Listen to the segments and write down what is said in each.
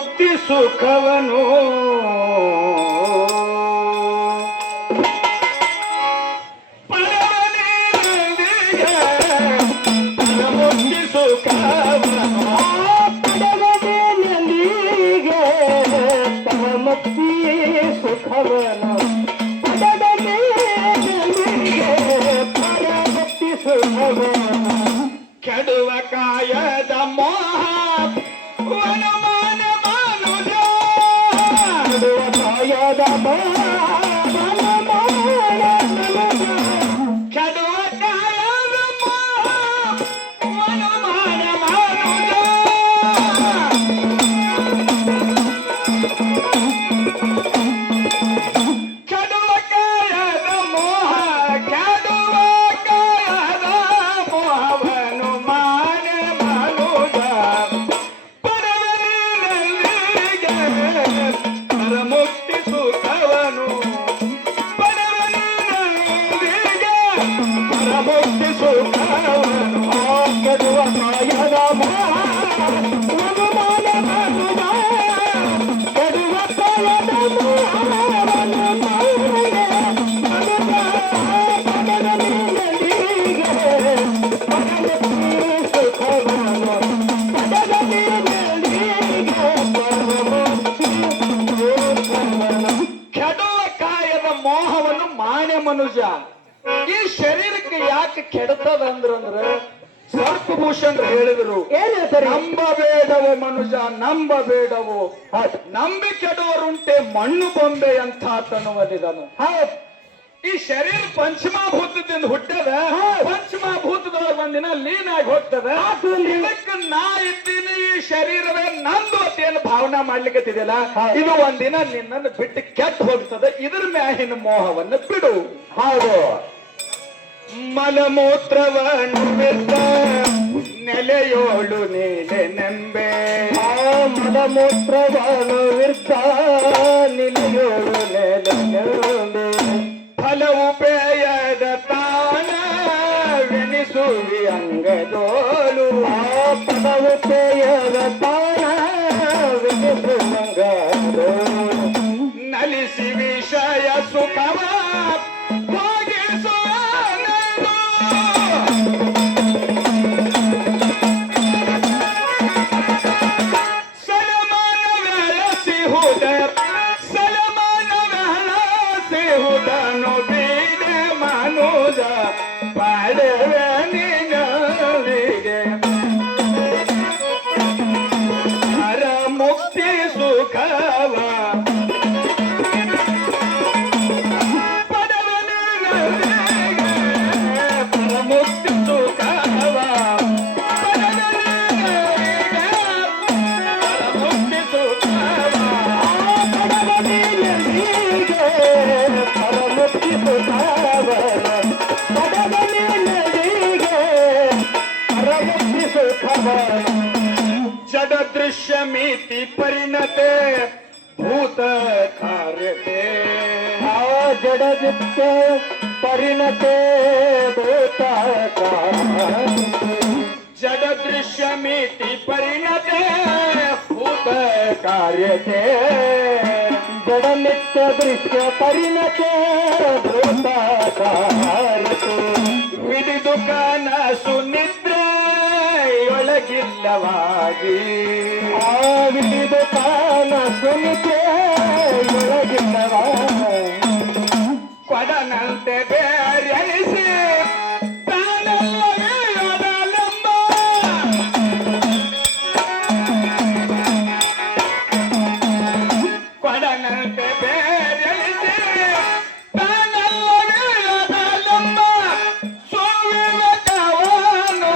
ಮುಕ್ತಿ ಸುಖವನು ಮುಕ್ತಿ ಸುಖವನು ಪಡಗಲಿಗೆ ಮುಕ್ತಿ ಸುಖವನು ಪರಮುಕ್ತಿ ಸುಖವನು ಕೆಡುವ ಕಾಯದ ಮೋಹ ವನಮಾನ ಮನುಜ ಕೆಡುವ ಕಾಯದ ಮೋಹ ಕೆಡುವ ಕಾಯದ ಮೋಹ ವನಮಾನ ಮನುಜ ಕೆಡುವ ಕಾಯದ ಮೋಹ ಕೆಡುವ ಕಾಯದ ಮೋಹವನು ಮಾನ ಮನುಜ ಪರಮನಿಗೆ ಪರಮುಕ್ತಿ ಸುಖವನು ಪರಮನಿಗೆ ಪರಮುಕ್ತಿ ಸುಖವನು ಕೆಡುವ ಕಾಯದ ಮೋಹ ವನಮಾನ ಮನುಜ ಕೆಡುವ ಕಾಯದ ಮೋಹವನು ಕೆಡುವ ಕಾಯದ ಮೋಹವನ್ನು ಮಾನ್ಯ ಮನುಜ ಈ ಶರೀರಕ್ಕೆ ಯಾಕೆ ಕೆಡುತ್ತದಂದ್ರೆ ಸರ್ಪಭೂಷಣರು ಹೇಳಿದರು ಏನ್ ಹೇಳ್ತಾರೆ? ನಂಬಬೇಡವೋ ಮನುಜ ನಂಬಬೇಡವೋ ನಂಬಿ ಕೆಡುವರುಂಟೆ ಮಣ್ಣು ಬೊಂಬೆ ಅಂತ ತನ್ನುವುದಿದನು ಈ ಶರೀರ ಪಂಚಮಭೂತದಿಂದ ಹುಟ್ಟದ ಪಂಚಮಭೂತದೊಳಗೆ ಒಂದಿನ ಲೀನಾಗಿ ಹೋಗ್ತದೆ ಇದಕ್ಕೆ ನಾ ಇದ್ದೀನಿ ಈ ಶರೀರವೇ ನಂದು ಅಂತೇನು ಭಾವನಾ ಮಾಡ್ಲಿಕ್ಕತ್ತಿದೆಯಲ್ಲ ಇದು ಒಂದಿನ ನಿನ್ನನ್ನು ಬಿಟ್ಟು ಕೆಟ್ಟು ಹೋಗ್ತದೆ ಇದ್ರ ಮ್ಯಾಹಿನ ಮೋಹವನ್ನು ಬಿಡು ಹೌದು. ಮಲಮೂತ್ರವನ್ನು ಬಿಟ್ಟ ನೆಲೆಯೋಳು ನೀನೆ ನೆಂಬೆ ಮಲಮೂತ್ರವನ್ನು ವಿರ್ತ ನಿಲೆಯೋಳು ನೆಲೆಯೊಂದು ಫಲವು ಬೇಯದ ತಾನ ವೆನಿಸುವಿ ಅಂಗದೋಳು ಫಲವು ಬೇಯದ ತಾನ ವೆನಿಸುವಂಗದೋಳು ನಲಿಸಿ ವಿಷಯ ಸುಖವ ಭೋಗಿಸುವ ಸಲಮಾನವೆಳಸಿಹುದನು ಬೀಡೆ ಮನುಜ ಪಾಡವೆ ನಿನಗೆ ಪರ ಮುಕ್ತಿ ಸುಖವ ಮುಕ್ತಿ ಸುಖವ ಮುಕ್ತಿ ಸುಖವ ಪರಮುಕ್ತಿ ಸುಖವನ ಪರಮುಕ್ತಿ ಸುಖವನ ಜಡ ದೃಶ್ಯ ಮಿತಿ ಪರಿಣತೆ ಭೂತ ಕಾರ್ಯತೆ ಜಡದಿತ್ತ ಪರಿಣತೆ ಭೂತ ಜಡ ದೃಶ್ಯ ಮಿತಿ ಪರಿಣತೆ ಭೂತ ಕಾರ್ಯತೆ ಜಡ ನಿತ್ಯ ದೃಶ್ಯ ಪರಿಣತೆ ಭೂತ ಕಾರ್ಯತೆ ವಿಡಿದು ಕನಸು ನಿದ್ರೆಯೊಳಗಿಲ್ಲವಾಗಿ ವಿವಿಧ ಕಾಲ ಸುನಿಕೆ ಕೊಡನಂತೆ ಬೇರೆನಿಸಿ ತಾನಲ್ಲವೆಯೊಡಲಂಬ ಕೊಡನಂತೆ ಬೇರೆನಿಸಿ ತಾನಲ್ಲವೆಯೊಡಲಂಬ ಸುವಿವೇಕವನು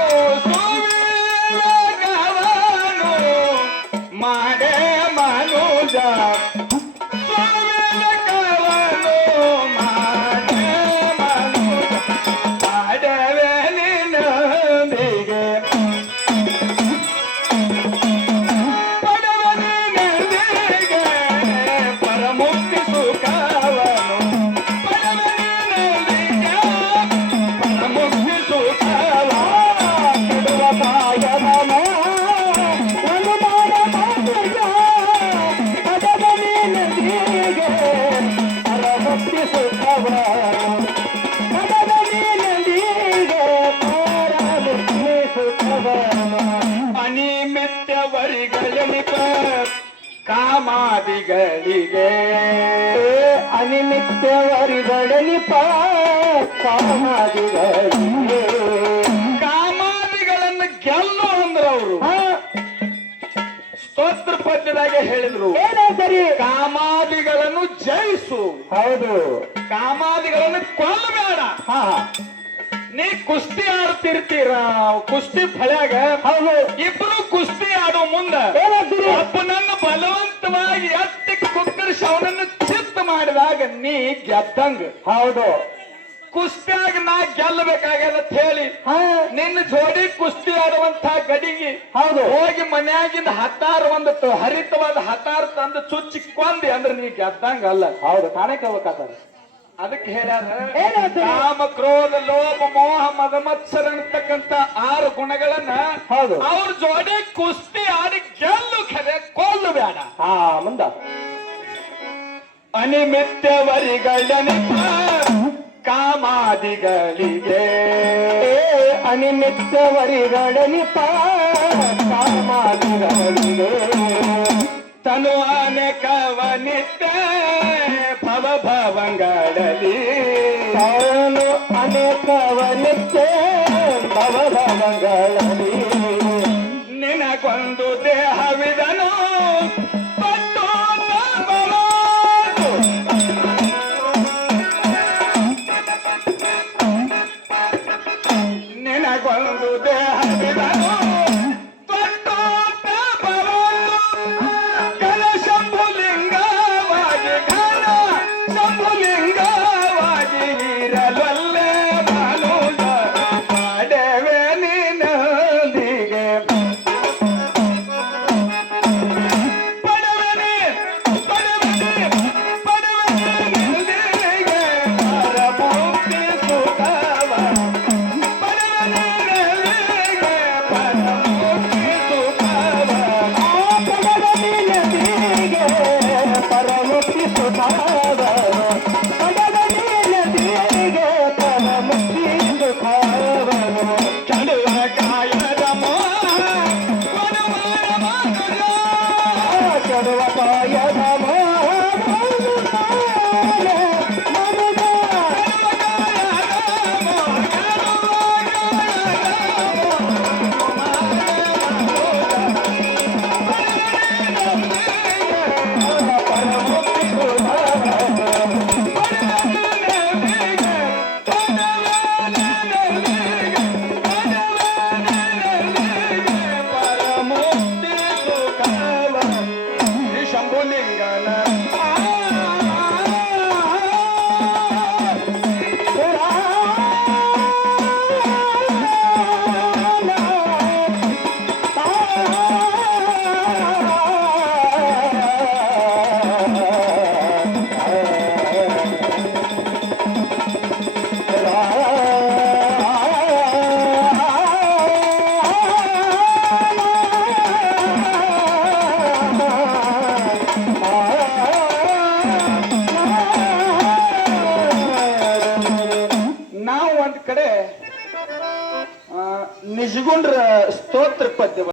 ಸುವಿವೇಕವನು ಮಾಡೇ ಮನುಜ ಸುವಿವೇಕವನು ಮಾಡೇ ಮನುಜ ಕಾಮಾದಿಗಳಿಗೆ ಅನಿಮಿತ್ಯವರಿಗಡಲಿ ಕಾಮಾದಿಗಳಿಗೆ ಕಾಮಾದಿಗಳನ್ನು ಗೆಲ್ಲು ಅಂದ್ರ ಅವರು ಸ್ತೋತ್ರ ಪದ್ಯದಾಗೆ ಹೇಳಿದ್ರು. ಏನೇ ಸರಿ ಕಾಮಾದಿಗಳನ್ನು ಜಯಿಸು, ಹೌದು. ಕಾಮಾದಿಗಳನ್ನು ಕೊಲ್ಲಬೇಡ. ಹಾ ನೀ ಕುಸ್ತಿ ಆಡ್ತಿರ್ತೀರ, ಕುಸ್ತಿ ಫಳ್ಯಾಗ ಹೌದು. ಇಬ್ರು ಕುಸ್ತಿ ಆಡೋ ಮುಂದ ಏನಾಗ್ತೀರಿ? ಒಬ್ಬನನ್ನು ಬಲವಂತವಾಗಿ ಎತ್ತಿ ಕುಕ್ಕರಿಸಿ ಅವನನ್ನು ಚಿತ್ತ ಮಾಡಿದಾಗ ನೀ ಗೆದ್ದಂಗ. ಹೌದು. ಕುಸ್ತಿಯಾಗ ನಾ ಗೆಲ್ಲಬೇಕಾಗ್ಯದ ಅಂತ ಹೇಳಿ ಹಾ ನಿನ್ನ ಜೋಡಿ ಕುಸ್ತಿ ಆಡುವಂತ ಗಡಿಗೆ ಹೌದು. ಹೋಗಿ ಮನ್ಯಾಗಿಂದ ಹತ್ತಾರು ಒಂದು ಹರಿತವಾದ ಹತ್ತಾರು ತಂದು ಚುಚ್ಚಿ ಕೊಂದಿ ಅಂದ್ರೆ ನೀ ಗೆದ್ದಂಗ ಅಲ್ಲ. ಹೌದು, ತಾನೇ ಕೇಳ್ಬೇಕಾಗ್ತದೆ. ಅದಕ್ಕೆ ಹೇಳ್ಯಾರ ಏನಾಯ್ತು? ಕಾಮ ಕ್ರೋಧ ಲೋಭ ಮೋಹ ಮದ ಮತ್ಸರ ಅಂತಕ್ಕಂತ 6 ಗುಣಗಳನ್ನ ಹೌದು. ಅವ್ರ ಜೋಡಿ ಕುಸ್ತಿ ಆಡಿ ಗೆಲ್ಲು, ಖರೆ ಕೊಲ್ಲು ಬೇಡ. ಹಾ ಮುಂದ ಅನಿಮಿತ್ಯವರಿಗಳನಿಪ ಕಾಮಾದಿಗಳಿಗೆ ಅನಿಮಿತ್ತವರಿಗಡಲಿ ಕಾಮಾದಿಗಳಿಗೆ ತನು ಅನೇಕವನಿದ್ದ ಭವ ಭವಂಗಳಲಿ ತಾನು ಅನೇಕವನಿದ್ದೆ ಭವಭವಗಳಲ್ಲಿ ನಿನಗೊಂದು ದೇಹವಿದನು ಪಟ್ಟು ತಬಲು. ನಿನಗೊಂದು ದೇಹವಿದನು ಪಟ್ಟು ತಬಲು. ಘನ ಶಂಭುಲಿಂಗವಾಗಿ ಘನ ಶಂಭುಲಿಂಗವಾಗಿ ಇರಲೊಲ್ಲೆ ಮನುಜ ಮಾಡವೆ ನಿನ್ನೊಂದಿಗೆ. ಪಡವನೆ ಪಡವನೆ ಪಡವನೆ ನಿನ್ನೊಂದಿಗೆ ಪರಮುಕ್ತಿ ಸುಖವ. ಪಡವನೆ ನಿನ್ನೊಂದಿಗೆ ಪರಮುಕ್ತಿ ಸುಖವ. ಪಡಗಲಿನದಿಗೆ ಪರಮುಕ್ತಿ ಸುಖಾವನು ಪಡಗಲಿನದಿಗೆ ಪರಮುಕ್ತಿ ಸುಖಾವನು ಕೆಡುವ ಕಾಯದ ಮೋಹ ಕೊಡುವರ ಮನುಜ. ಕೆಡುವ ಕಾಯದ ಶಂಭುಲಿಂಗನ ನಾವು ಒಂದ್ ಕಡೆ ನಿಜಗುಂಡ್ರ ಸ್ತೋತ್ರ ಪದ್ಯ